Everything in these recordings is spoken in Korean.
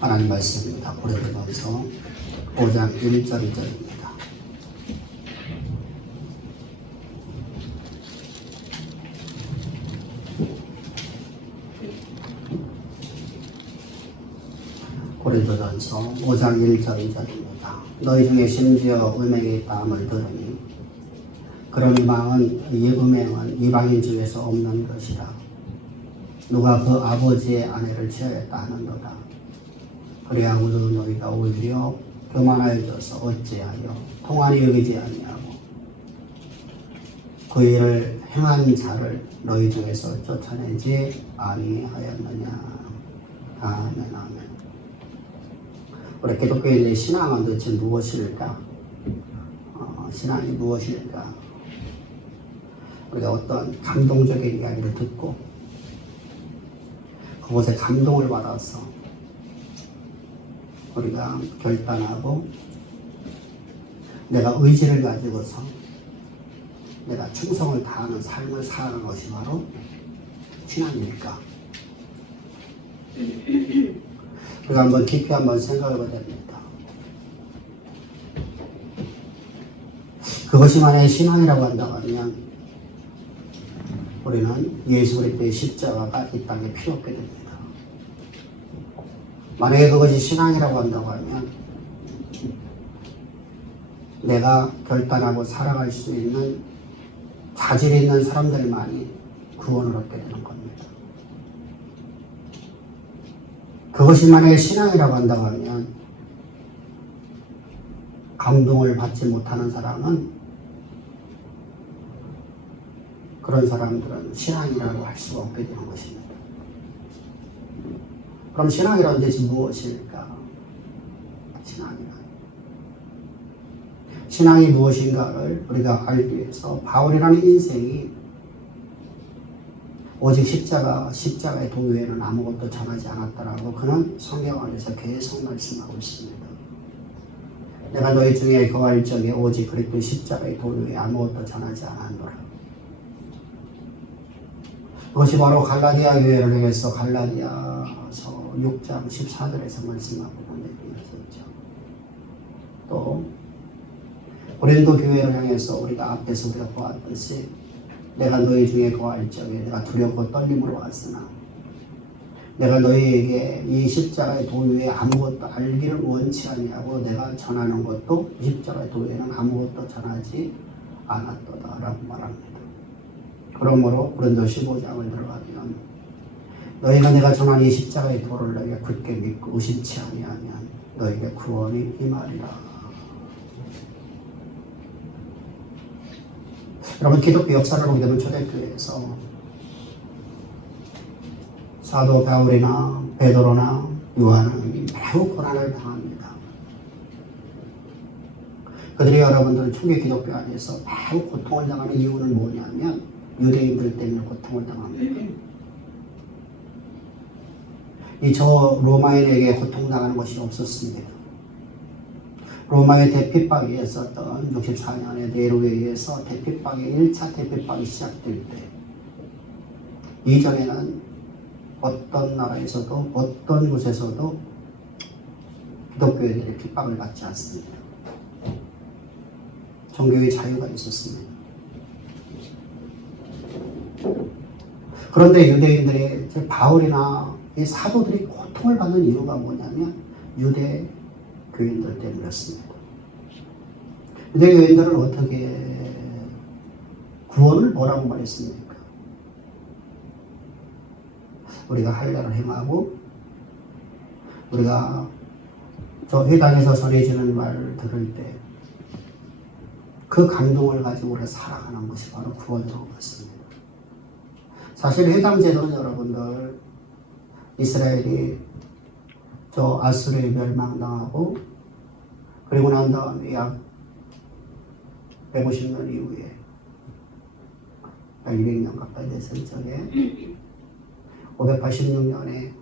하나님 말씀입니다. 고린도전서 5장 1절 2절입니다. 고린도전서 5장 1절 2절입니다. 너희 중에 심지어 음행에 있다함을 들으니 그런 음행은 이방인 중에서 없는 것이라. 누가 그 아버지의 아내를 취하였다 하는도다. 그래야 우리는 너희가 오히려 교만하여져서 어찌하여 통한이 여기지 아니하고 그 일을 행한 자를 너희 중에서 쫓아내지 아니하였느냐. 아멘 아멘. 우리 기독교인의 신앙은 도대체 무엇일까? 신앙이 무엇일까? 우리가 어떤 감동적인 이야기를 듣고 그곳에 감동을 받아서 우리가 결단하고 내가 의지를 가지고서 내가 충성을 다하는 삶을 살아가는 것이 바로 신앙입니까? 우리가 한번 깊이 한번 생각해 봐야 됩니다. 그것이 만약에 신앙이라고 한다고 하면 우리는 예수 그리스도의 십자가가 이 땅에 필요 없게 됩니다. 만약에 그것이 신앙이라고 한다고 하면 내가 결단하고 살아갈 수 있는 자질 있는 사람들만이 구원을 얻게 되는 겁니다. 그것이 만약에 신앙이라고 한다고 하면 감동을 받지 못하는 사람은 그런 사람들은 신앙이라고 할 수가 없게 되는 것입니다. 그럼 신앙이라는 것이 무엇일까? 신앙이 무엇인가를 우리가 알기 위해서 바울이라는 인생이 오직 십자가의 도 외에는 아무것도 전하지 않았다라고 그는 성경 안에서 계속 말씀하고 있습니다. 내가 너희 중에 거할 적에 오직 그리스도 십자가의 도 외에 아무것도 전하지 않았노라. 그것이 바로 갈라디아 교회를 향해서 갈라디아서 6장 14절에서 말씀하고 있었죠. 또 고린도 교회를 향해서 우리가 앞에서 우리가 보았듯이 내가 너희 중에 거할 적에 내가 두렵고 떨림으로 왔으나 내가 너희에게 이 십자가의 도 위에 아무것도 알기를 원치 아니하고 내가 전하는 것도 십자가의 도 위에는 아무것도 전하지 않았도다 라고 말합니다. 그러므로 고린도 15장을 들어가면 너희가 내가 전한 이 십자가의 도를 너희가 굳게 믿고 의심치 아니하면 너희에게 구원이 임하리라. 여러분 기독교 역사를 보게 되면 초대교회에서 사도 바울이나 베드로나 요한은 매우 고난을 당합니다. 그들이 여러분들은 초기 기독교 안에서 매우 고통을 당하는 이유는 뭐냐면 유대인들 때문에 고통을 당합니다. 저 로마인에게 고통당하는 것이 없었습니다. 로마의 대핍박이 있었던 64년에 네로에 의해서 1차 대핍박이 시작될 때 이전에는 어떤 나라에서도 어떤 곳에서도 기독교인들의 핍박을 받지 않습니다. 종교의 자유가 있었습니다. 그런데 유대인들이 바울이나 이 사도들이 고통을 받는 이유가 뭐냐면 유대 교인들 때문이었습니다. 유대 교인들은 어떻게 구원을 뭐라고 말했습니까? 우리가 할례를 행하고 우리가 저 회당에서 전해지는 말을 들을 때 그 감동을 가지고 우리가 살아가는 것이 바로 구원이라고 봤습니다. 사실 회당 제도는 여러분들 이스라엘이 저 아수르에 멸망당하고 그리고 난 다음에 약 150년 이후에 200년 가까이 됐을 적에 586년에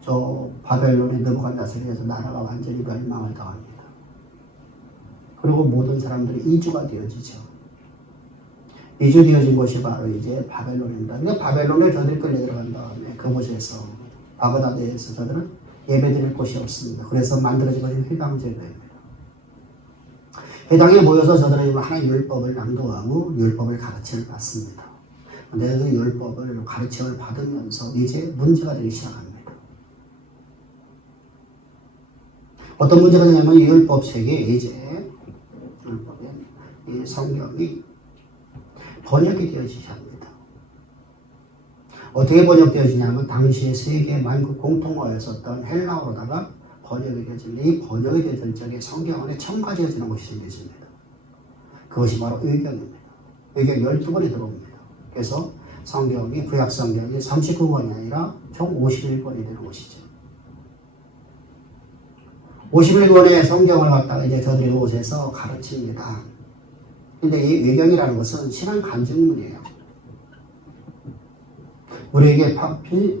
저 바벨론의 느부갓네살에서 나라가 완전히 멸망을 당합니다. 그리고 모든 사람들이 이주가 되어지죠. 이주되어진 곳이 바로 이제 바벨론입니다. 근데 바벨론에 저들이 끌려 들어간 다음에 그곳에서 바그다드에서 저들은 예배드릴 곳이 없습니다. 그래서 만들어진 것이 회당제도입니다. 회당에 모여서 저들은 하나의 율법을 낭독하고 율법을 가르침을 받습니다. 근데 그 율법을 가르침을 받으면서 이제 문제가 되기 시작합니다. 어떤 문제가 되냐면 이 율법 세계에 이제 율법에 이 성경이 번역이 되어지지 합니다. 어떻게 번역되어지냐면 당시에 세계 만국 공통어였었던 헬라어로다가 번역이 되어집니다. 이 번역이 되어질 적에 성경 안에 첨가되어지는 것이 생겨집니다. 그것이 바로 의경입니다. 의경 12권이 들어옵니다. 그래서 성경이 구약 성경이 39권이 아니라 총 51권이 되는 것이죠. 51권의 성경을 갖다가 이제 저들이 이곳에서 가르칩니다. 근데 이 의경이라는 것은 신앙 간증문이에요. 우리에게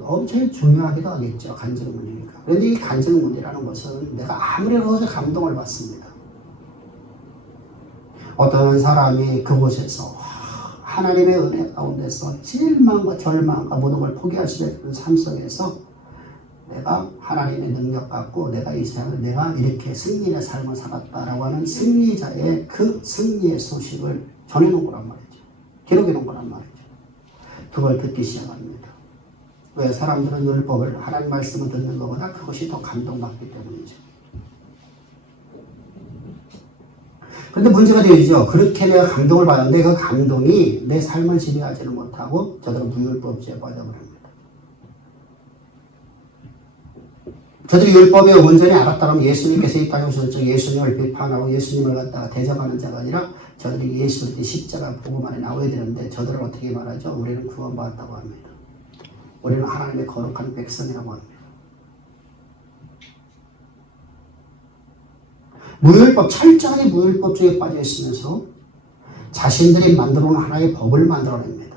엄청 중요하기도 하겠죠. 간증문이니까. 그런데 이 간증문이라는 것은 내가 아무리 그것에 감동을 받습니다. 어떤 사람이 그곳에서 하나님의 은혜 가운데서 실망과 절망과 모든 걸 포기할 수 있는 삶 속에서 내가 하나님의 능력 갖고 내가 이 세상을 내가 이렇게 승리의 삶을 살았다라고 하는 승리자의 그 승리의 소식을 전해놓은 거란 말이죠. 기록해놓은 거란 말이죠. 그걸 듣기 시작합니다. 왜? 사람들은 율법을 하나님 말씀을 듣는 것보다 그것이 더 감동받기 때문이죠. 그런데 문제가 되죠. 그렇게 내가 감동을 받는데 그 감동이 내 삶을 지배하지는 못하고 저들은 무율법주의에 빠져버립니다. 저들이 율법에 온전히 알았다면 예수님께서 이 땅에 오셨죠. 예수님을 비판하고 예수님을 갖다가 대적하는 자가 아니라 저들이 예수의 십자가 복음만에 나와야 되는데 저들은 어떻게 말하죠? 우리는 구원받았다고 합니다. 우리는 하나님의 거룩한 백성이라고 합니다. 무율법, 철저하게 무율법주의에 빠져 있으면서 자신들이 만들어 놓은 하나의 법을 만들어냅니다.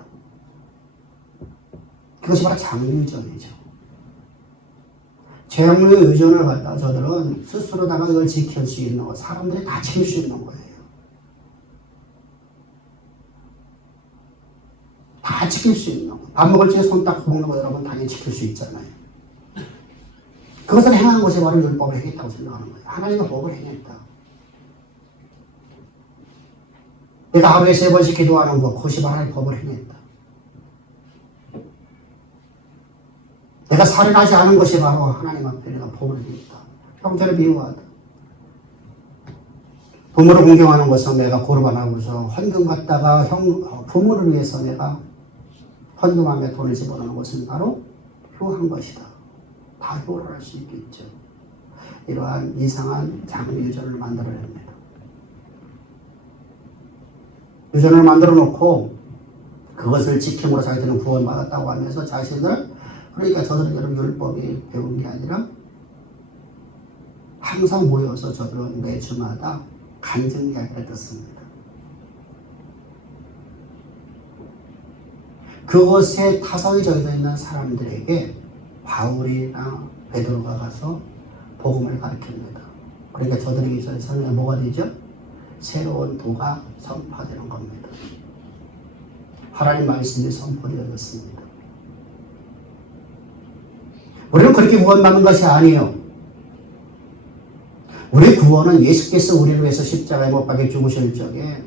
그것이 바로 장유전이죠. 재물의 의존을 갖다 저들은 스스로다가 이걸 지킬 수 있는 것, 사람들이 다 지킬 수 있는 거예요. 다 지킬 수 있는 거. 밥 먹을 때 손 닦고 먹는 거 여러분 당연히 지킬 수 있잖아요. 그것을 행하는 것이 바로 율법을 행했다고 생각하는 거예요. 하나님의 법을 행했다. 내가 하루에 3번씩 기도하는 것, 그것이 바로 하나님의 법을 행했다. 내가 살인하지 않은 것이 바로 하나님 앞에 내가 법을 행했다. 형제를 미워하다. 부모를 공경하는 것은 내가 고르반하고서 헌금 갖다가 부모를 위해서 내가 헌금하며 돈을 집어넣는 것은 바로 효한 것이다. 다 효를 할 수 있겠죠. 이러한 이상한 작은 유전을 만들어냅니다. 유전을 만들어 놓고 그것을 지킴으로 자기들은 구원받았다고 하면서 자신을, 그러니까 저들은 여러분 율법이 배운 게 아니라 항상 모여서 저들은 매주마다 간증 이야기를 듣습니다. 그것에 타성이 젖어 있는 사람들에게 바울이나 베드로가 가서 복음을 가르칩니다. 그러니까 저들에게 있어서는 뭐가 되죠? 새로운 도가 선포되는 겁니다. 하나님 말씀이 선포되어졌습니다. 우리는 그렇게 구원받는 것이 아니에요. 우리 구원은 예수께서 우리를 위해서 십자가에 못 박혀 죽으실 적에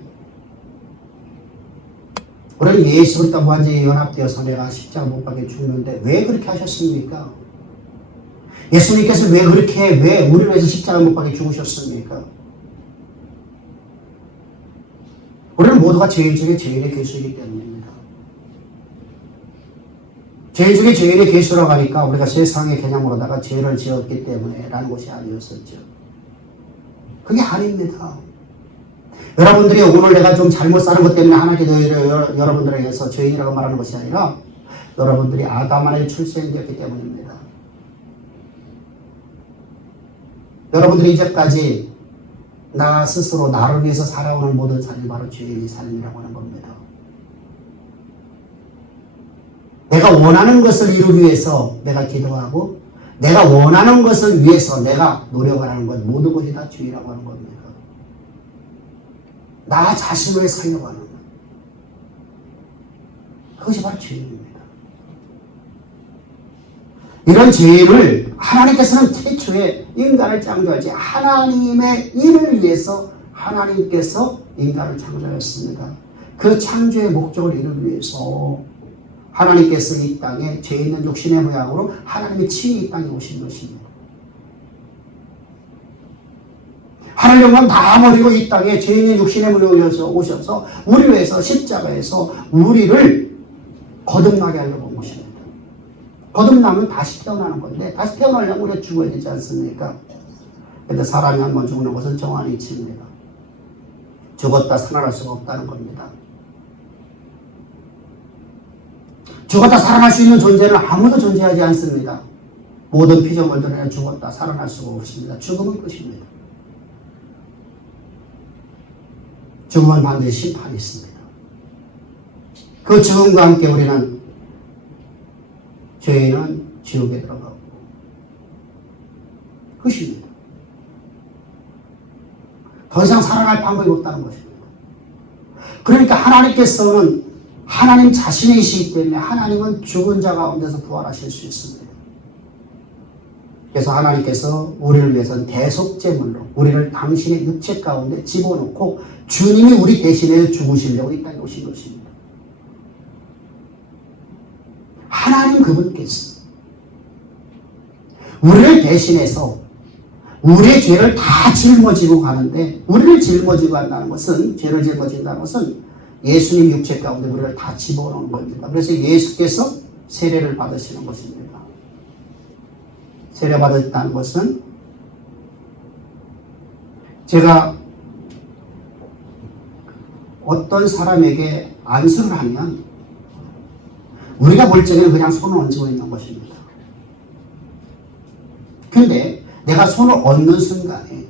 우리는 예수 그리스도와 완전히 연합되어서 내가 십자가 못 박혀 죽는데 왜 그렇게 하셨습니까? 예수님께서 왜 우리를 위해서 십자가 못 박혀 죽으셨습니까? 우리는 모두가 죄인 중에 죄인의 괴수이기 때문입니다. 죄인 중에 죄인의 괴수라고 하니까 우리가 세상의 개념으로다가 죄를 지었기 때문에 라는 것이 아니었었죠. 그게 아닙니다. 여러분들이 오늘 내가 좀 잘못 사는 것 때문에 하나님께서 여러분들에게서 죄인이라고 말하는 것이 아니라 여러분들이 아담 안에 출생되었기 때문입니다. 여러분들이 이제까지 나 스스로 나를 위해서 살아오는 모든 삶이 바로 죄인의 삶이라고 하는 겁니다. 내가 원하는 것을 이루기 위해서 내가 기도하고 내가 원하는 것을 위해서 내가 노력을 하는 것 모든 것이 다 죄라고 하는 겁니다. 나 자신을 살려고 하는 것. 그것이 바로 죄입니다. 이런 죄인을 하나님께서는 태초에 인간을 창조하지 하나님의 일을 위해서 하나님께서 인간을 창조하였습니다. 그 창조의 목적을 이루기 위해서 하나님께서 이 땅에 죄 있는 육신의 모양으로 하나님의 친히 이 땅에 오신 것입니다. 하늘 영광 다 버리고 이 땅에 죄 있는 육신의 모양으로 오셔서 우리 위해서 십자가에서 우리를 거듭나게 하려고 온 것입니다. 거듭나면 다시 태어나는 건데 다시 태어나려면 우리가 죽어야 되지 않습니까? 그런데 사람이 한번 죽는 것은 정한이 이치입니다. 죽었다 살아날 수가 없다는 겁니다. 죽었다 살아날 수 있는 존재는 아무도 존재하지 않습니다. 모든 피조물들은 죽었다 살아날 수가 없습니다. 죽음은 끝입니다. 죽음은 반드시 심판이 있습니다. 그 죽음과 함께 우리는 죄인은 지옥에 들어가고 끝입니다. 더 이상 살아날 방법이 없다는 것입니다. 그러니까 하나님께서는 하나님 자신이시기 때문에 하나님은 죽은 자 가운데서 부활하실 수 있습니다. 그래서 하나님께서 우리를 위해서는 대속제물로 우리를 당신의 육체 가운데 집어넣고 주님이 우리 대신에 죽으시려고 이 땅에 오신 것입니다. 하나님 그분께서 우리를 대신해서 우리의 죄를 다 짊어지고 가는데 우리를 짊어지고 간다는 것은 죄를 짊어진다는 것은 예수님 육체 가운데 우리를 다 집어넣는 겁니다. 그래서 예수께서 세례를 받으시는 것입니다. 세례 받았다는 것은 제가 어떤 사람에게 안수를 하면 우리가 볼 적에는 그냥 손을 얹고 있는 것입니다. 근데 내가 손을 얹는 순간에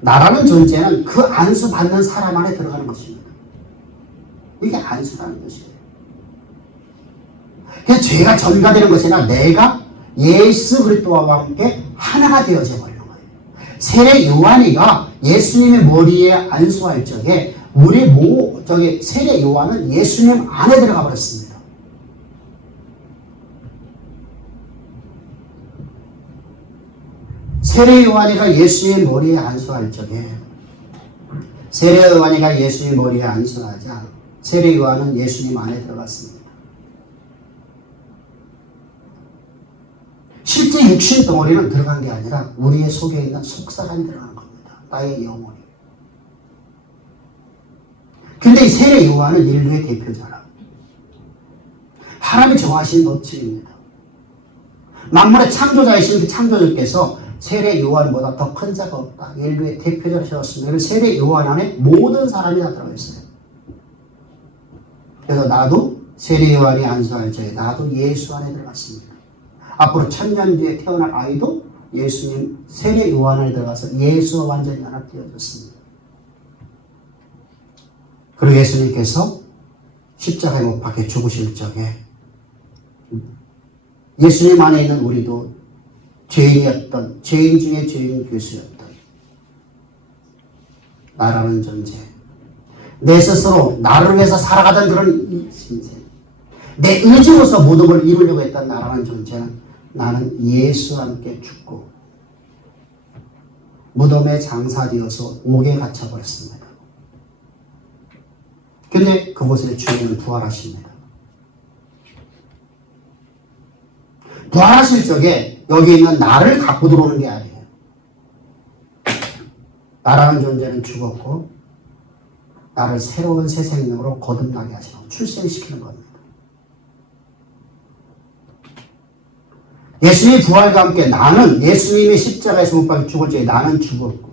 나라는 존재는 그 안수 받는 사람 안에 들어가는 것입니다. 이게 안수라는 것이에요. 그래서 죄가 전가되는 것이 아니라 내가 예수 그리스도와 함께 하나가 되어져 버리는 거예요. 세례 요한이가 예수님의 머리에 안수할 적에 세례 요한은 예수님 안에 들어가 버렸습니다. 세례 요한이가 예수님의 머리에 안수할 적에 세례 요한이가 예수님의 머리에 안수하자 세례 요한은 예수님 안에 들어갔습니다. 실제 육신 덩어리는 들어간 게 아니라 우리의 속에 있는 속사람이 들어간 겁니다. 나의 영혼이. 근데 이 세례 요한은 인류의 대표자라. 하나님이 정하신 법칙입니다. 만물의 창조자이신 그 창조주께서 세례 요한보다 더 큰 자가 없다. 인류의 대표자로 세웠습니다. 그래서 세례 요한 안에 모든 사람이 다 들어있어요. 그래서 나도 세례 요한이 안수할 적에 나도 예수 안에 들어갔습니다. 앞으로 1000년 뒤에 태어날 아이도 예수님 세례 요한 안에 들어가서 예수와 완전히 하나 되어졌습니다. 그리고 예수님께서 십자가에 못 박혀 죽으실 적에 예수님 안에 있는 우리도 죄인이었던, 죄인 중에 죄인 교수였던 나라는 존재, 내 스스로 나를 위해서 살아가던 그런 인생, 내 의지로서 모든 걸 이루려고 했던 나라는 존재는 나는 예수와 함께 죽고 무덤에 장사되어서 옥에 갇혀버렸습니다. 근데 그곳에 주님은 부활하십니다. 부활하실 적에 여기 있는 나를 갖고 들어오는 게 아니에요. 나라는 존재는 죽었고 나를 새로운 새 생명으로 거듭나게 하시고 출생시키는 겁니다. 예수님의 부활과 함께 나는 예수님의 십자가에서 못 박혀 죽을 적에 나는 죽었고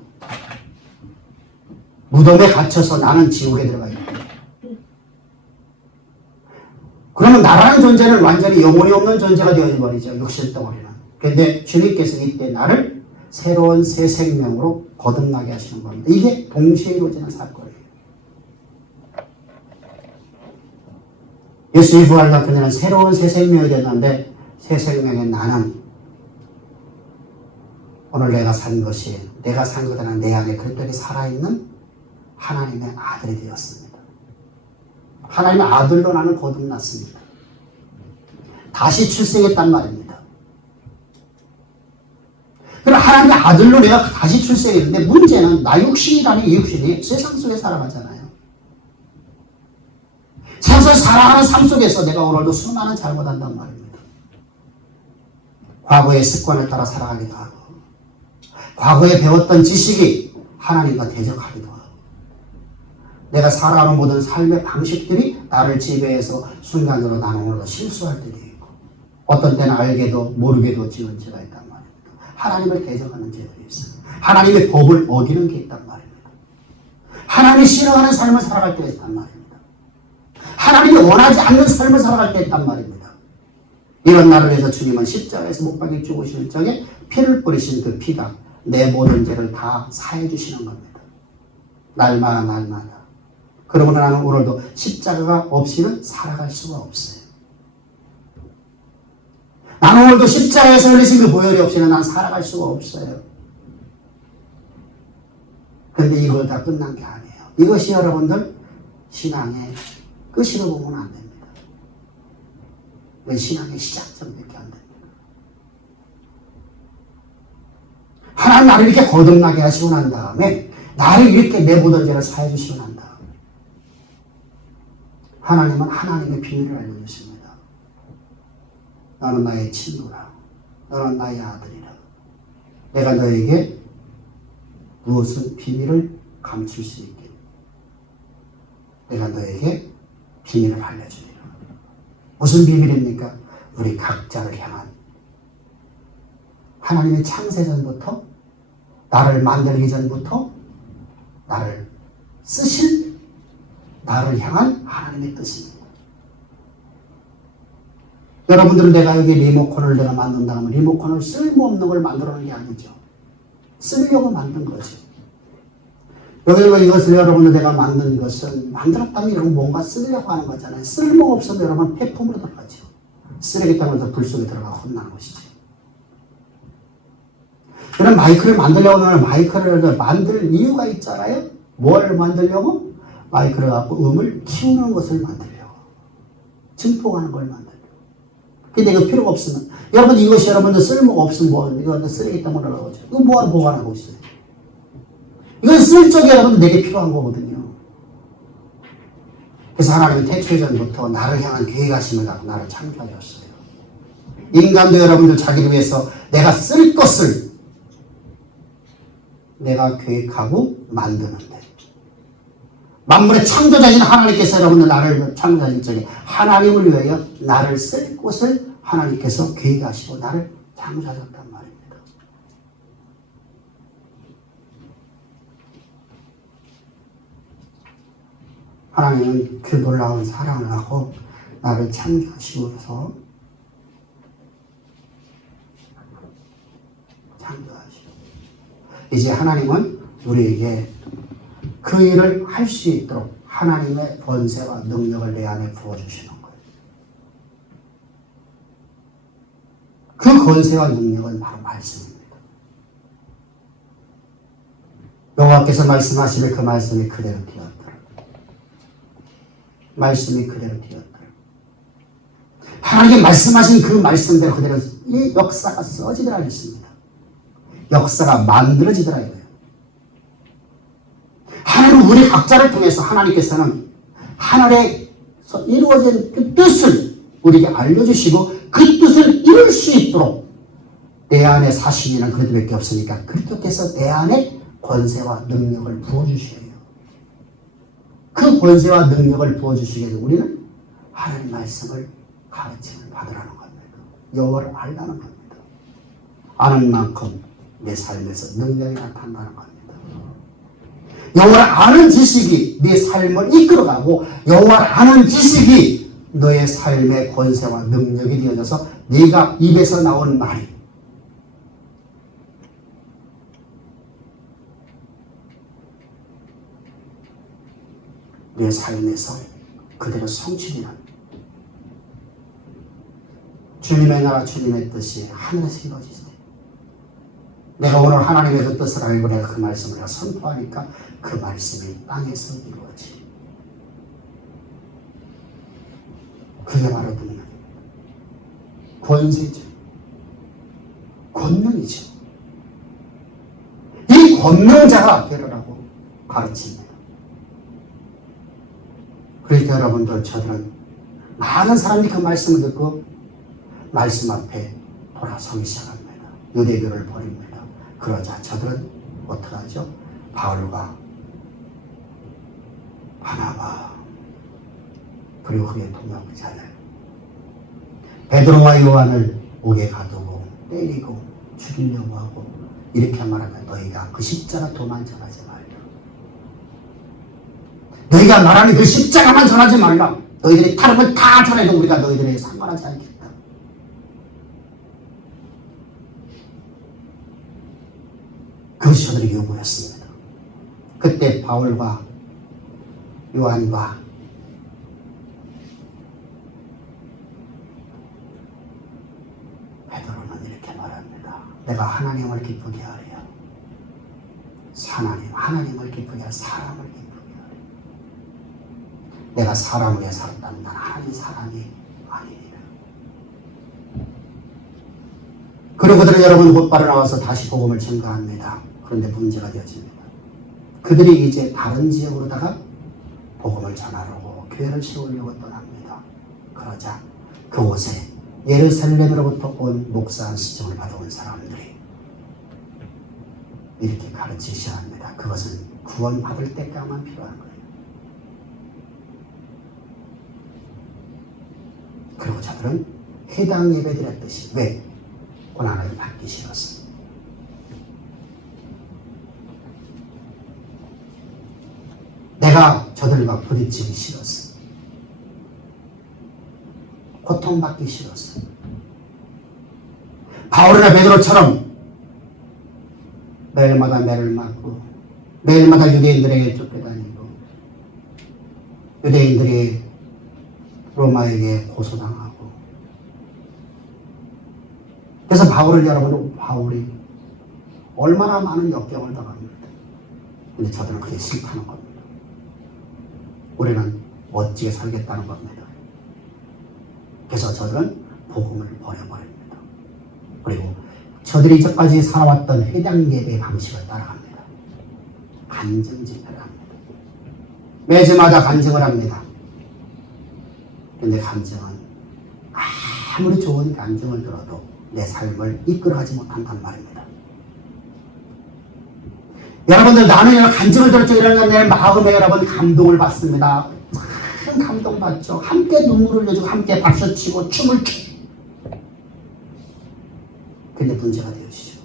무덤에 갇혀서 나는 지옥에 들어가 있고 그러면 나라는 존재는 완전히 영혼이 없는 존재가 되어버리죠. 육신덩어리는. 그런데 주님께서 이때 나를 새로운 새 생명으로 거듭나게 하시는 겁니다. 이게 동시에 이루어지는 사건이에요. 예수의 부활과 그녀는 새로운 새 생명이 됐는데 새 생명의 나는 오늘 내가 산 것이 내가 산 것보다는 내 안에 그랬더니 살아있는 하나님의 아들이 되었습니다. 하나님의 아들로 나는 거듭났습니다. 다시 출생했단 말입니다. 그럼 하나님의 아들로 내가 다시 출생했는데 문제는 나 육신이라는 이 육신이 세상 속에 살아가잖아요. 세상을 살아가는 삶 속에서 내가 오늘도 수많은 잘못한단 말입니다. 과거의 습관에 따라 살아가기도 하고 과거에 배웠던 지식이 하나님과 대적하기도 하고 내가 살아가는 모든 삶의 방식들이 나를 지배해서 순간적으로 나는 오늘도 실수할 때도 있고 어떤 때는 알게도 모르게도 지은 죄가 있단 말입니다. 하나님을 대적하는 죄들이 있어요. 하나님의 법을 어기는 게 있단 말입니다. 하나님이 싫어하는 삶을 살아갈 때가 있단 말입니다. 하나님이 원하지 않는 삶을 살아갈 때 있단 말입니다. 이런 날을 위해서 주님은 십자가에서 못 박혀 죽으시는 적에 피를 뿌리신 그 피가 내 모든 죄를 다 사해 주시는 겁니다. 날마다. 그러므로 나는 오늘도 십자가가 없이는 살아갈 수가 없어요. 나는 오늘도 십자가에서 흘리신 그 보혈이 없이는 난 살아갈 수가 없어요. 그런데 이걸 다 끝난 게 아니에요. 이것이 여러분들 신앙의 끝이라고 보면 안 됩니다. 왜 신앙의 시작점밖에 안 됩니다. 하나님 나를 이렇게 거듭나게 하시고 난 다음에 나를 이렇게 내 모든 죄를 사해 주시고 난 다음에 하나님은 하나님의 비밀을 알려주십니다. 너는 나의 친구라. 너는 나의 아들이라. 내가 너에게 무엇은 비밀을 감출 수 있게 내가 너에게 비밀을 알려주리라. 무슨 비밀입니까? 우리 각자를 향한 하나님의 창세전부터 나를 만들기 전부터 나를 쓰실 나를 향한 하나님의 뜻입니다. 여러분들은 내가 여기 리모컨을 내가 만든다 하면 리모컨을 쓸모없는 걸 만들어 놓은 게 아니죠. 쓰려고 만든 거죠. 여기서 이것을 여러분들 내가 만든 것은 만들었다면 여러분 뭔가 쓰려고 하는 거잖아요. 쓸모없으면 여러분 폐품으로 들어가죠. 쓰레기통에서 불 속에 들어가 혼나는 것이죠. 이런 마이크를 만들려고 하면 마이크를 만들 이유가 있잖아요. 뭘 만들려고? 마이크를 갖고 음을 키우는 것을 만들려고. 증폭하는 걸 만들려고. 근데 이거 필요가 없으면 여러분 이것이 여러분들 쓸모가 없으면 뭐 이거 쓰레기통으로 나가죠. 이거 뭐하러 보관하고 있어요? 이건 쓸 적에 여러분 내게 필요한 거거든요. 그래서 하나님은 태초전부터 나를 향한 계획하심을 갖고 나를 창조하셨어요. 인간도 여러분들 자기를 위해서 내가 쓸 것을 내가 계획하고 만드는데 만물의 창조자신 하나님께서 여러분들 나를 창조하신 적에 하나님을 위하여 나를 쓸 곳을 하나님께서 계획하시고 나를 창조하셨단 말입니다. 하나님은 그 놀라운 사랑을 하고 나를 창조하시고서 창조하시고 이제 하나님은 우리에게 그 일을 할 수 있도록 하나님의 권세와 능력을 내 안에 부어주시는 거예요. 그 권세와 능력은 바로 말씀입니다. 여호와께서 말씀하시면 그 말씀이 그대로 되었더라. 말씀이 그대로 되었더라. 하나님께 말씀하신 그 말씀대로 그대로 이 역사가 써지더라 했습니다. 역사가 만들어지더라 이거예요. 하나님은 우리 각자를 통해서 하나님께서는 하늘에서 이루어진 그 뜻을 우리에게 알려주시고 그 뜻을 이룰 수 있도록 내 안에 사시미는 그리스도밖에 없으니까 그리스도께서 내 안에 권세와 능력을 부어주셔야 해요. 그 권세와 능력을 부어주시기 위해서 우리는 하나님 말씀을 가르침을 받으라는 겁니다. 여호와를 알라는 겁니다. 아는 만큼 내 삶에서 능력이 나타난다는 겁니다. 여호와를 아는 지식이 네 삶을 이끌어가고 여호와를 아는 지식이 너의 삶의 권세와 능력이 되어져서 네가 입에서 나온 말이 내 삶에서 그대로 성취되는 주님의 나라 주님의 뜻이 하늘에서 이루어지지. 내가 오늘 하나님의 그 뜻을 알고 내가 그 말씀을 내가 선포하니까 그 말씀이 땅에서 이루어지. 그게 바로 능력입니다. 권세죠. 권능이죠. 이 권능자가 되라고 가르칩니다. 그러니까 여러분들, 저들은 많은 사람이 그 말씀을 듣고 말씀 앞에 돌아서기 시작합니다. 유대교를 버립니다. 그러자 저들은 어떻게 하죠? 바울과 바나바, 그리고 그의 동역자들 베드로와 요한을 옥에 가두고 때리고 죽이려고 하고, 이렇게 말하면 너희가 그 십자가 도만 전하지 말라. 너희가 말하는 그 십자가만 전하지 말라. 너희들이 다른 걸 다 전해도 우리가 너희들에게 상관하지 않겠다. 그것이 저들의 요구였습니다. 그때 바울과 요한과 베드로는 이렇게 말합니다. 내가 하나님을 기쁘게 하려. 하나님을 기쁘게 하려. 사람을 기쁘게 하려. 내가 사람을 위해 살았다면 난 하나님 사람이 아니니라. 그리고 그들은 여러분 곧바로 나와서 다시 복음을 전가합니다. 그런데 문제가 되어집니다. 그들이 이제 다른 지역으로다가 복음을 전하려고 교회를 세우려고 떠납니다. 그러자 그곳에 예루살렘으로부터 온 목사 시청을 받아온 사람들이 이렇게 가르치기 시작합니다. 그것은 구원받을 때까지만 필요한 거예요. 그리고 저들은 회당 예배드렸듯이, 왜? 고난을 받기 싫었어. 내가 저들과 부딪히기 싫었어. 고통받기 싫었어. 바울이나 베드로처럼 매일마다 매를 맞고 매일마다 유대인들에게 쫓겨다니고 유대인들이 로마에게 고소당하고, 그래서 바울이 얼마나 많은 역경을 당합니다. 근데 저들은 그게 싫다는 겁니다. 우리는 멋지게 살겠다는 겁니다. 그래서 저들은 복음을 버려버립니다. 그리고 저들이 이제까지 살아왔던 회당 예배 방식을 따라갑니다. 간증 집회를 합니다. 매주마다 간증을 합니다. 근데 간증은 아무리 좋은 간증을 들어도 내 삶을 이끌어가지 못한단 말입니다. 여러분들, 나는 간증을 들었죠. 이러면 내 마음에 여러분 감동을 받습니다. 큰 감동받죠. 함께 눈물을 흘려주고 함께 박수치고 춤을 추고. 근데 문제가 되어지죠.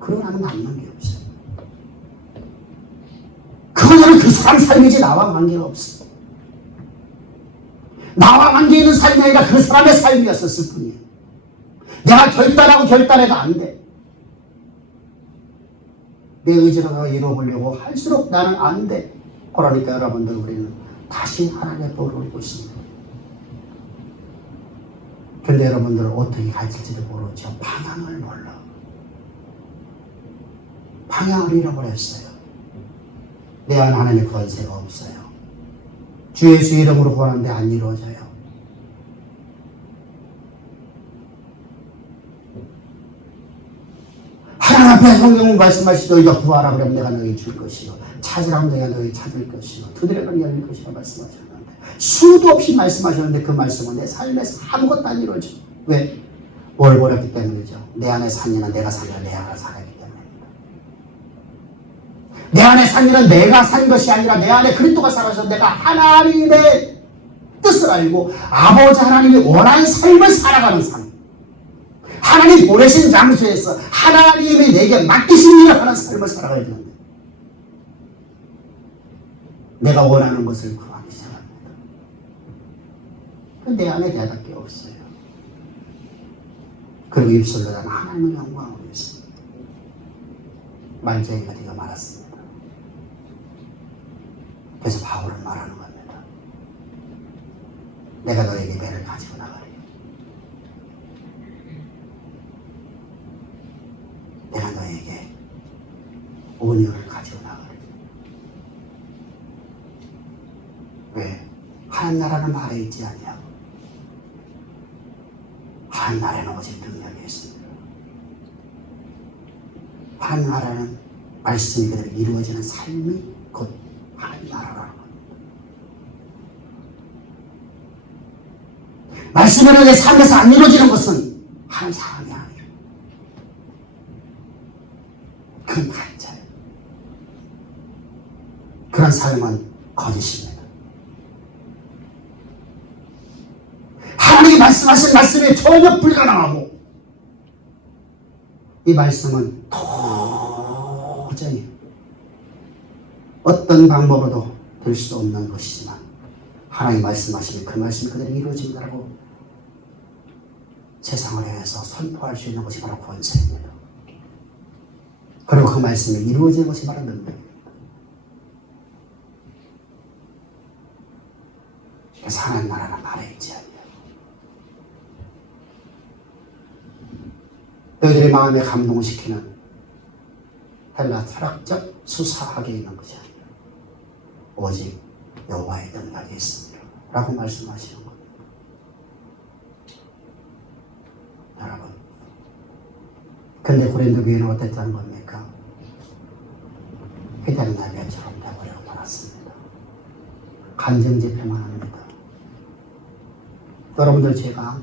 그러나는 남는 게 없어요. 그거는 그 사람 삶이지 나와 관계가 없어. 나와 관계 있는 삶이 아니라 그 사람의 삶이었었을 뿐이에요. 내가 결단하고 결단해도 안 돼. 내 의지로 이뤄보려고 할수록 나는 안 돼. 그러니까 여러분들, 우리는 다시 하나님의 도를 올고 있습니다. 그런데 여러분들 어떻게 가질지도 모르죠. 방향을 몰라. 방향을 잃어버렸어요. 내 안에 하나님의 권세가 없어요. 주 예수 이름으로 구하는데 안 이루어져요. 하나님 앞에 성경은 말씀하시죠. 너희가 구하라 그러면 내가 너희 줄 것이요, 찾으라 하면 내가 너희 찾을 것이요, 두드리면 열릴 것이라 말씀하셨는데, 수도 없이 말씀하셨는데 그 말씀은 내 삶에서 아무것도 안 이루어져. 왜? 뭘 버렸기 때문이죠. 내 안에 산 일은 내가 산 일은 내 안에 살았기 때문입니다. 내 안에 산 일은 내가 산 것이 아니라 내 안에 그리스도가 살아서 내가 하나님의 뜻을 알고 아버지 하나님이 원하는 삶을 살아가는 삶, 하나님 보내신 장소에서 하나님이 내게 맡기신 일을 하는 삶을 살아가야 되는데, 내가 원하는 것을 구하기 시작합니다. 내 안에 내밖에 없어요. 그리고 입술로 나는 하나님의 영광을 위해서 말쟁이가 되어 말았습니다. 그래서 바울은 말하는 겁니다. 내가 너에게 배를 가지고 나가리. 내가 너에게 온유를 가지고 나가리. 왜? 하나님 나라는 아래 있지 아니하고 하나님은 오직 능력이 있습니다. 하나님은 말씀이 그대로 이루어지는 삶이 곧 하나님나라라는 겁니다. 말씀으로 내 삶에서 안 이루어지는 것은 한 사람이 아니에요. 그 가짜예요. 그런 삶은 거짓입니다. 하나님이 말씀하신 말씀에 전혀 불가능하고 이 말씀은 도저히 어떤 방법으로도 될 수 없는 것이지만 하나님 말씀하시면 그 말씀이 그대로 이루어진다라고 세상을 향해서 선포할 수 있는 것이 바로 권세입니다. 그리고 그 말씀이 이루어지는 것이 바로 능력입니다. 그래서 하나님 나라는 말에 있지 않냐. 너희들의 마음에 감동시키는 헬라 철학적 수사학에 있는 것이 아니라 오직 여호와의 능력이 있습니다. 라고 말씀하시는 겁니다. 여러분, 근데 고린도 교회는 어땠다는 겁니까? 회당 날개처럼 되어버리고 말았습니다. 간증 집회만 합니다. 여러분들 제가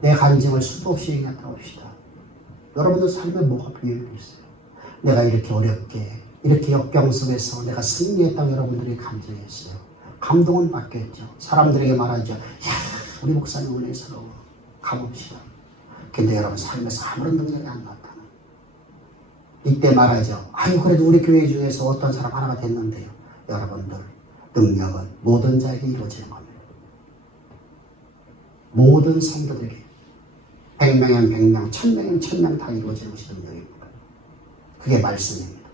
내 간증을 수도 없이 얘기했다 합시다. 여러분들 삶에 뭐가 비밀이 있어요? 내가 이렇게 어렵게 이렇게 역경 속에서 내가 승리했다고 여러분들이 간증했어요. 감동은 받겠죠. 사람들에게 말하죠. 야, 우리 목사님 은혜스러워. 가봅시다. 근데 여러분 삶에서 아무런 능력이 안 나타나. 이때 말하죠. 아유 그래도 우리 교회 중에서 어떤 사람 하나가 됐는데요. 여러분들 능력은 모든 자에게 이루어지는 겁니다. 모든 성도들에게 100명이면 100명, 1000명이면 1000명 다 이루어지는 것이 능력입니다. 그게 말씀입니다.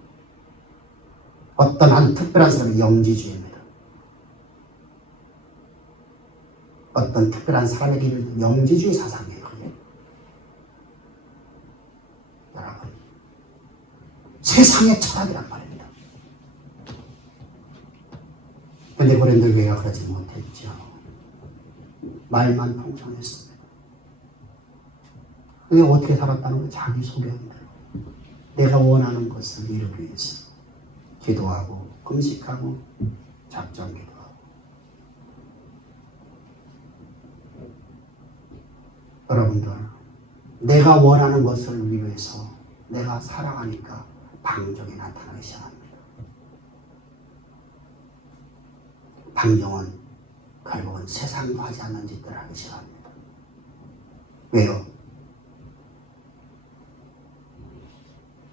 어떤 한 특별한 사람이 영지주의입니다. 어떤 특별한 사람에게 이르는 영지주의 사상이에요. 그게. 여러분, 세상의 철학이란 말입니다. 근데 고린도 교회가 그러지 못했죠. 말만 풍성했습니다. 그게 어떻게 살았다는 건 자기 소개합니다. 내가 원하는 것을 이루기 위해서 기도하고 금식하고 작정 기도하고 여러분들 내가 원하는 것을 위해서 내가 사랑하니까 방종이 나타나기 시작합니다. 방종은 결국은 세상도 하지 않는 짓들을 하기 시작합니다. 왜요?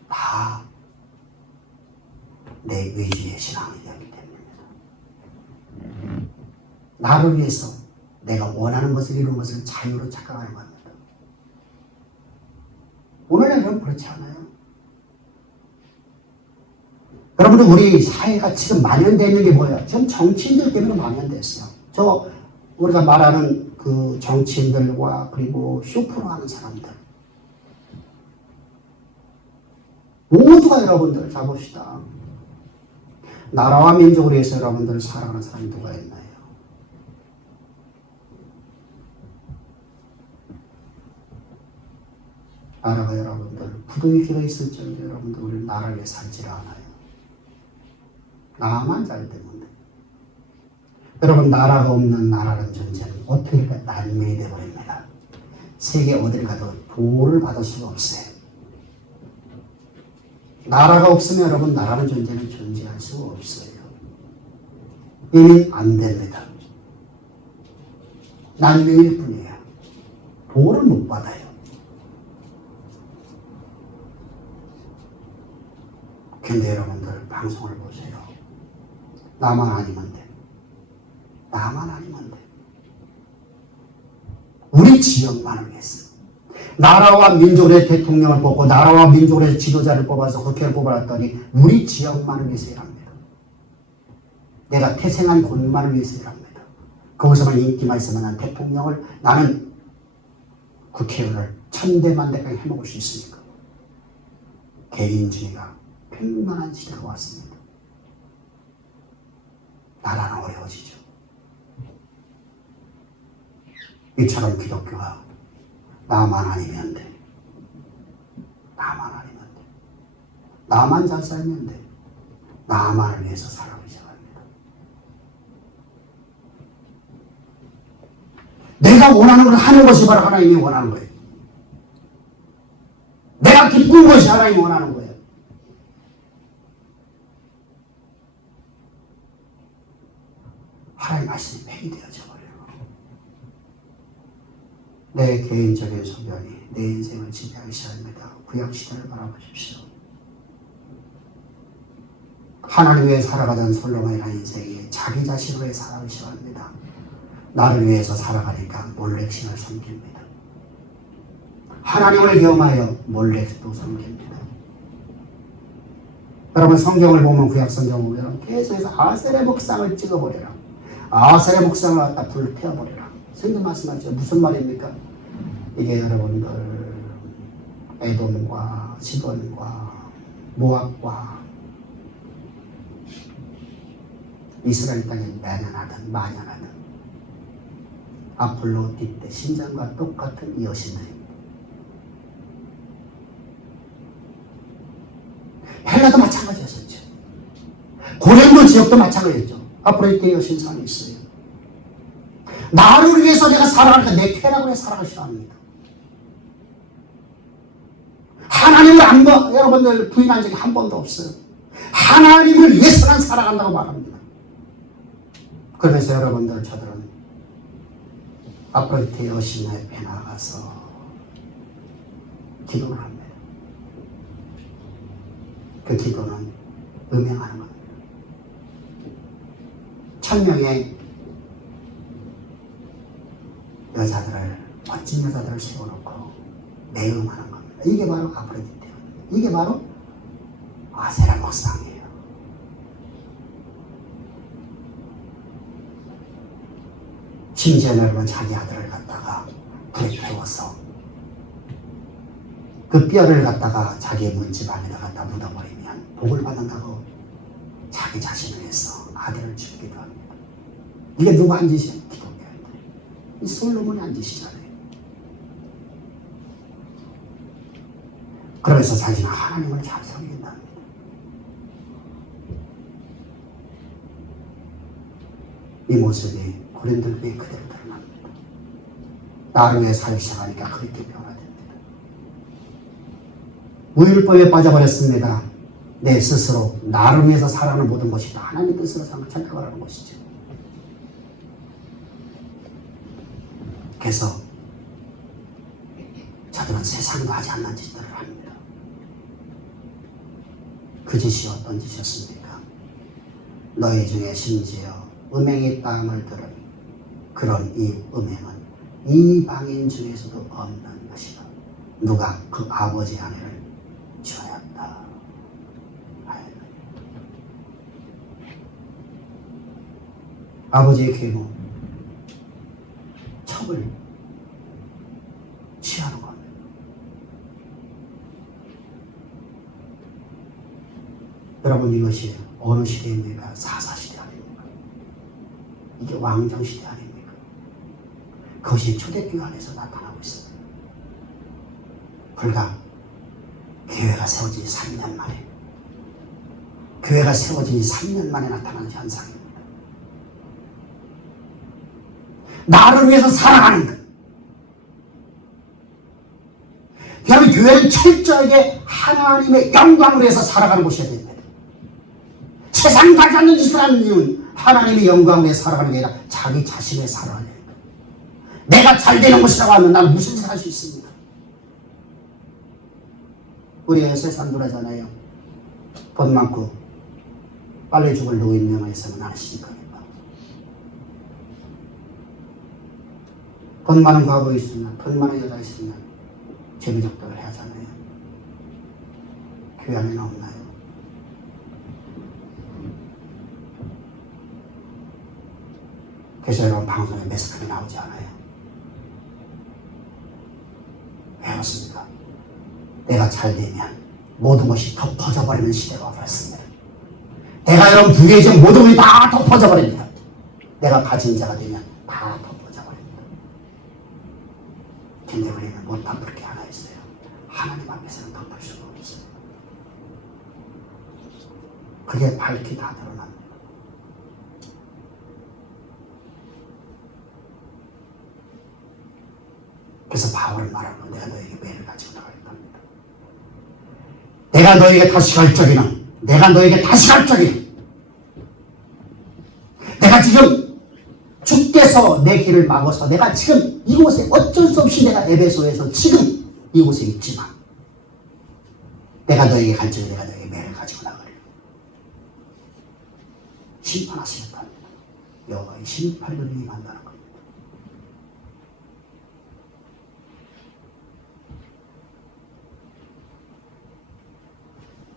다 내 의지의 신앙이 되기 때문입니다. 나를 위해서 내가 원하는 것을 이루는 것을 자유로 착각하는 겁니다. 오늘날은 그렇지 않아요? 여러분들 우리 사회가 지금 만연되어 있는 게 뭐예요? 지금 정치인들 때문에 만연됐어요. 우리가 말하는 그 정치인들과 그리고 쇼프로 하는 사람들 모두가 여러분들 잡읍시다. 나라와 민족을 위해서 여러분들을 사랑하는 사람이 누가 있나요? 나라가 여러분들 부동이 길어 있을 정도로 여러분들 우리 나라를 위해 살지를 않아요. 나만 잘 되면 여러분 나라가 없는 나라는 존재는 어떻게 난민이 되어버립니다. 세계 어딜 가도 보호를 받을 수가 없어요. 나라가 없으면 여러분 나라는 존재는 존재할 수가 없어요. 이미 안 됩니다. 난민일 뿐이에요. 보호를 못 받아요. 근데 여러분들 방송을 보세요. 나만 아니면 돼. 나만 아니면 돼. 우리 지역만을 위해서. 나라와 민족의 대통령을 뽑고 나라와 민족의 지도자를 뽑아서 국회를 뽑아놨더니 우리 지역만을 위해서 일합니다. 내가 태생한 곳만을 위해서 일합니다. 거기서만 인기만 있으면 난 대통령을 나는 국회의원을 1000대 만대까지 해먹을 수 있으니까. 개인주의가 팽만한 시대가 왔습니다. 나라는 어려워지죠. 이처럼 기독교가 나만 아니면 돼. 나만 아니면 돼. 나만 잘 살면 돼. 나만을 위해서 살아가기 시작합니다. 내가 원하는 걸 하는 것이 바로 하나님이 원하는 거예요. 내가 기쁜 것이 하나님이 원하는 거예요. 하나님 말씀이 폐기되어져 버려요. 내 개인적인 소견이 내 인생을 지배하기 시작합니다. 구약시대를 바라보십시오. 하나님 위해 살아가던 솔로몬이라는 인생이 자기 자신을 위해 살아가기 시작합니다. 나를 위해서 살아가니까 몰렉신을 섬깁니다. 하나님을 경험하여 몰렉도 섬깁니다. 여러분 성경을 보면 구약 성경을 보면 계속해서 아셀의 목상을 찍어버려라. 아셀의 목상을 갖다 불태워버려라. 성경 말씀하죠. 무슨 말입니까? 이게 여러분들 에돔과 시돈과 모압과 이스라엘 땅에 만연하던 아폴로디테 신장과 똑같은 여신들입니다. 헬라도 마찬가지였었죠. 고랜도 지역도 마찬가지였죠. 아폴로디테 여신상이 있어요. 나를 위해서 내가 살아가니까 내 쾌락을 위해 살아가시라 합니다. 하나님을 안 봐, 여러분들 부인한 적이 한 번도 없어요. 하나님을 위해서만 살아간다고 말합니다. 그래서 여러분들 저들은 아폴로디테 여신 앞에 나가서 기도를 합니다. 그 기도는 음행하는 겁니다. 1000명의 여자들을, 멋진 여자들을 세워놓고 내음하는 겁니다. 이게 바로 아폴로디테입니다. 이게 바로 아세라 목상이에요. 심지어 여러분 자기 아들을 갖다가 불에 태워서 그 뼈를 갖다가 자기의 문집 안에다 갖다 묻어버리면 복을 받는다고 자기 자신을 위해서 아들을 죽이기도 합니다. 이게 누가 한 짓이에요? 기독교인들. 이 솔로몬이 한 짓이잖아요. 그러면서 자기는 하나님을 잘 섬긴답니다. 이 모습이 고린도 교회에 그대로 드러납니다. 나를 위해 살기 시작하니까 그렇게 변화됩니다. 무율법에 빠져버렸습니다. 내 스스로 나를 위해서 살아가는 모든 것이 다 하나님의 뜻으로 생각하라는 것이죠. 그래서 저들은 세상도 하지 않는 짓들을 합니다. 그 짓이 어떤 짓이었습니까? 너희 중에 심지어 음행의 땅을 들은 그런 이 음행은 이방인 중에서도 없는 것이다. 누가 그 아버지 아내를 취하였다. 아버지의 계모, 첩을 취하는 겁니다. 여러분 이것이 어느 시대입니까? 사사시대 아닙니까? 이게 왕정시대 아닙니까? 그것이 초대교회 안에서 나타나고 있습니다. 불과 교회가 세워진 3년 만에 교회가 세워진 3년 만에 나타나는 현상입니다. 나를 위해서 살아가는 것. 여러분 교회는 철저하게 하나님의 영광을 위해서 살아가는 곳이어야 됩니다. 세상 가지 않는 짓을 하는 이유는 하나님의 영광을 위해 살아가는 게 아니라 자기 자신을 살아가는 겁니다. 내가 잘 되는 것이라고 하면 나는 무슨 짓을 할 수 있습니까? 우리 요새 노래잖아요. 돈 많고 빨리 죽을 노인 명에서는 나는 시집가겠다. 돈 많은 과거 있으면, 돈 많은 여자 있으면 재미적도를 해야 하잖아요. 교회 안에는 없나요? 그래서 여러분 방송에 매스컴이 나오지 않아요. 왜 그렇습니까? 내가 잘 되면 모든 것이 덮어져버리는 시대가 와버렸습니다. 내가 여러분 부귀해진 모든 것이 다 덮어져버립니다. 내가 가진 자가 되면 다 덮어져버립니다. 근데 우리는 못 덮을 게 하나 있어요. 하나님 앞에서는 덮을 수가 없어요. 그게 밝히 다 드러납니다. 그래서 바울은 말하고 내가 너에게 매를 가지고 나갈 겁니다. 내가 너에게 다시 갈 적에는 내가 지금 주께서 내 길을 막아서 내가 지금 이곳에 어쩔 수 없이 내가 에베소에서 지금 이곳에 있지만 내가 너에게 갈 적에 내가 너에게 매를 가지고 나가리라. 심판하시는 겁니다. 여호와의 심판을 임한다는 겁니다.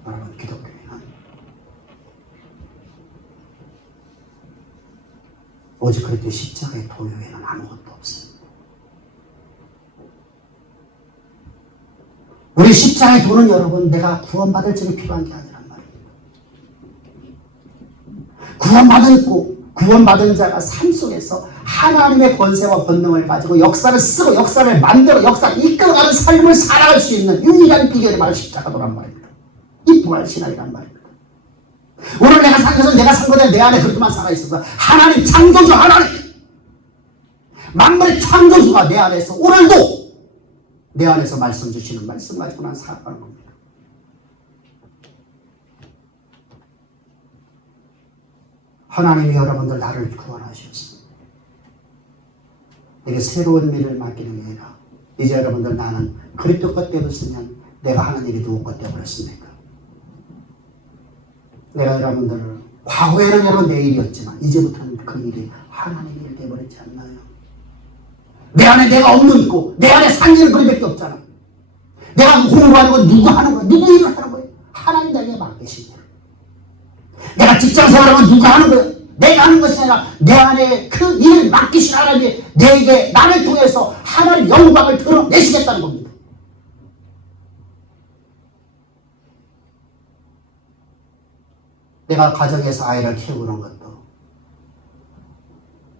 여러분, 기독교회는 오직 그리스도의 십자가의 도 외에는 아무것도 없습니다. 우리 십자가의 도는 여러분 내가 구원받을 적에 필요한 게 아니란 말입니다. 구원받은 자가 삶 속에서 하나님의 권세와 권능을 가지고 역사를 쓰고 역사를 만들어 역사를 이끌어가는 삶을 살아갈 수 있는 유일한 비결이 바로 십자가도란 말입니다. 이 부활신앙이란 말입니다. 오늘 내가 산 것은 내가 산 거냐 내 안에 그렇게만 살아있어서 하나님 창조주 하나님 만물의 창조주가 내 안에서 오늘도 내 안에서 말씀 주시는 말씀 가지고 난 살아가는 겁니다. 하나님이 여러분들 나를 구원하셨습니다. 이게 새로운 일을 맡기는 게 아니라 이제 여러분들 나는 그리스도 것 되었으면 내가 하는 일이 누구 것 되어버렸습니까? 내가 여러분들을 과거에는 여러분 내 일이었지만 이제부터는 그 일이 하나님의 일이 되어버렸지 않나요? 내 안에 내가 없는 거, 내 안에 상일은 그리밖에 없잖아. 내가 공부하는 건 누구 하는 거야? 누구 일을 하는 거야? 하나님 나에게 맡기신 거야. 내가 직장 생활하면 누가 하는 거야? 내가 하는 것이 아니라 내 안에 그 일을 맡기신 하나님이 내게 나를 통해서 하나님의 영광을 드러내시겠다는 겁니다. 내가 가정에서 아이를 키우는 것도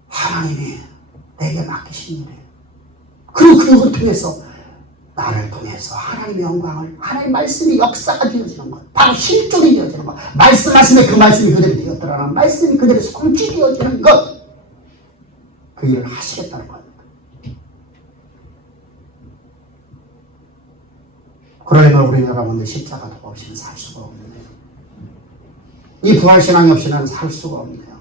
하나님이 내게 맡기신 일이에요. 그리고 그걸 통해서 나를 통해서 하나님의 영광을 하나님의 말씀이 역사가 되어지는 것, 바로 실존이 되어지는 것, 말씀하시면 그 말씀이 그대로 되었더라는 말씀이 그대로 성취되어지는 것, 그 일을 하시겠다는 겁니다. 그러면 우리 여러분들 십자가도 없이는 살 수가 없는데요. 이 부활신앙이 없이는 살 수가 없네요.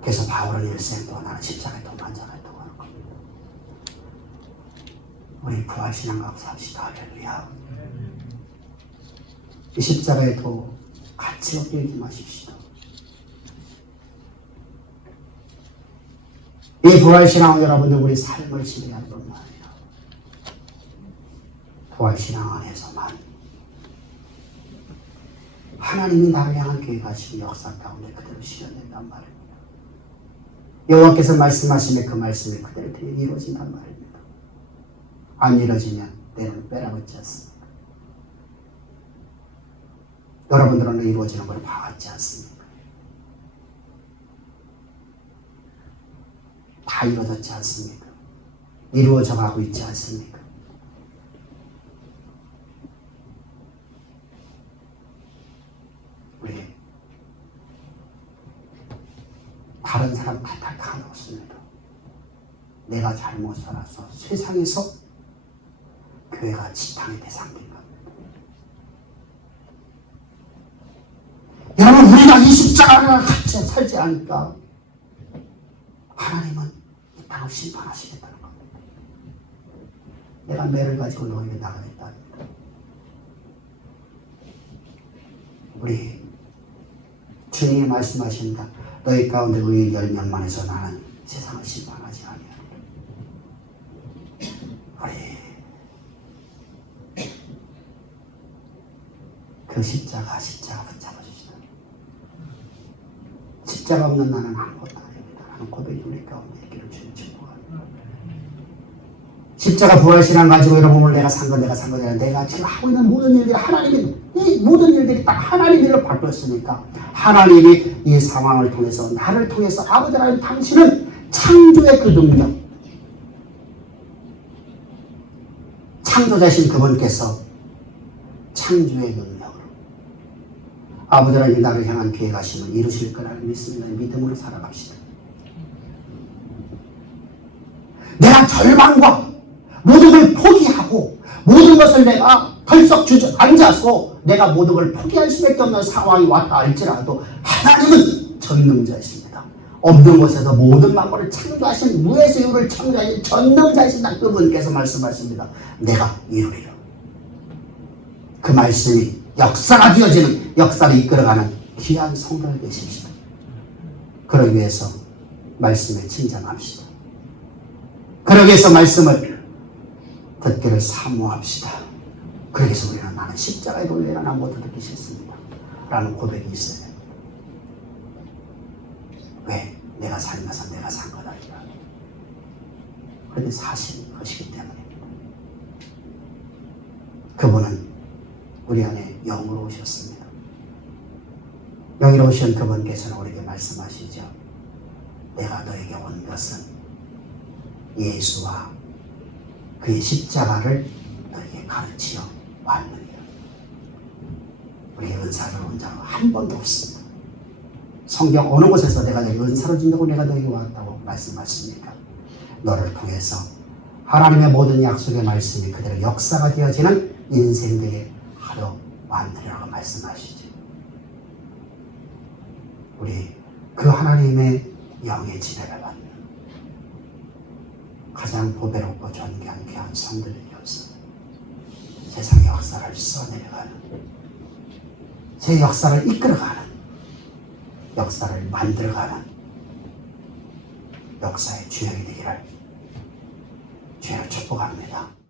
그래서 바울은 일생 동안 나는 십자가에 동안 자라있다고 하는 겁니다. 우리 부활신앙 갖고 삽시다. 할렐루야. 이 십자가에 도 같이 엎드리지 마십시오. 이 부활신앙은 여러분들 우리 삶을 지배하는 것만 아니라 부활신앙 안에서만 하나님이 나를 향한 계획하신 역사 가운데 그대로 실현된단 말입니다. 여호와께서 말씀하시면 그 말씀이 그대로 이루어진단 말입니다. 안 이루어지면 때로는 빼라붙지 않습니다. 여러분들은 이루어지는 걸 봐왔지 않습니까? 다 이루어졌지 않습니까? 이루어져 가고 있지 않습니까? 우리 다른 사람 탓할 거 하나 없습니다. 내가 잘못 살아서 세상에서 교회가 지탄의 대상인 겁니다. 여러분, 우리가 이 십자가를 같이 살지 않으니까 하나님은 이 땅을 심판하시겠다는 겁니다. 내가 매를 가지고 너에게 나가겠다. 우리 주님이 말씀하십니다. 너희 가운데 의인 10명만 해서 나는 세상을 심판하지 아니하리라. 우리 그 십자가 붙잡아 주시다. 십자가 없는 나는 아무것도 아닙니다. 하는 고백이 우리 가운데 있기를 주님 축복합니다. 십자가 부활신앙 가지고 여러분 오늘 내가 산 거 내가 지금 하고 있는 모든 일들이 하나님이 이 모든 일들이 딱 하나님 일로 바뀌었으니까 하나님이 이 상황을 통해서 나를 통해서 아버지 하나님 당신은 창조의 그 능력, 창조자신 그분께서 창조의 능력으로 아버지 하나님 나를 향한 계획하심을 이루실 거라는 믿습니다. 믿음으로 살아갑시다. 내가 절망과 모든 걸 포기하고 모든 것을 내가 덜썩 주저앉아서 내가 모든 걸 포기할 수밖에 없는 상황이 왔다 할지라도 하나님은 전능자이십니다. 없는 곳에서 모든 만물을 창조하신 무에서 유를 창조하신 전능자이신 그분께서 말씀하십니다. 내가 이루리라. 그 말씀이 역사가 되어지는 역사를 이끌어가는 귀한 성도가 되십시다. 그러기 위해서 말씀에 친정합시다. 그러기 위해서 말씀을 듣기를 사모합시다. 그러기 위해서 우리는 나는 십자가에 돌려야 나 모두 듣기 싫습니다. 라는 고백이 있어요. 왜? 내가 살면서 내가 산 거다. 그런데 사실이 그것이기 때문입니다. 그분은 우리 안에 영으로 오셨습니다. 영으로 오신 그분께서는 우리에게 말씀하시죠. 내가 너에게 온 것은 예수와 그의 십자가를 너에게 가르치어 왔느니라. 우리의 은사를 온 자로 한 번도 없습니다. 성경 어느 곳에서 내가 너에게 은사를 준다고 내가 너에게 왔다고 말씀하십니까? 너를 통해서 하나님의 모든 약속의 말씀이 그대로 역사가 되어지는 인생들의 하루 왔느라고 말씀하시죠. 우리 그 하나님의 영의 지배를 받는 가장 보배롭고 존귀한 귀한 성도들이어서 세상의 역사를 써내려가는, 제 역사를 이끌어가는, 역사를 만들어가는 역사의 주역이 되기를 주여 축복합니다.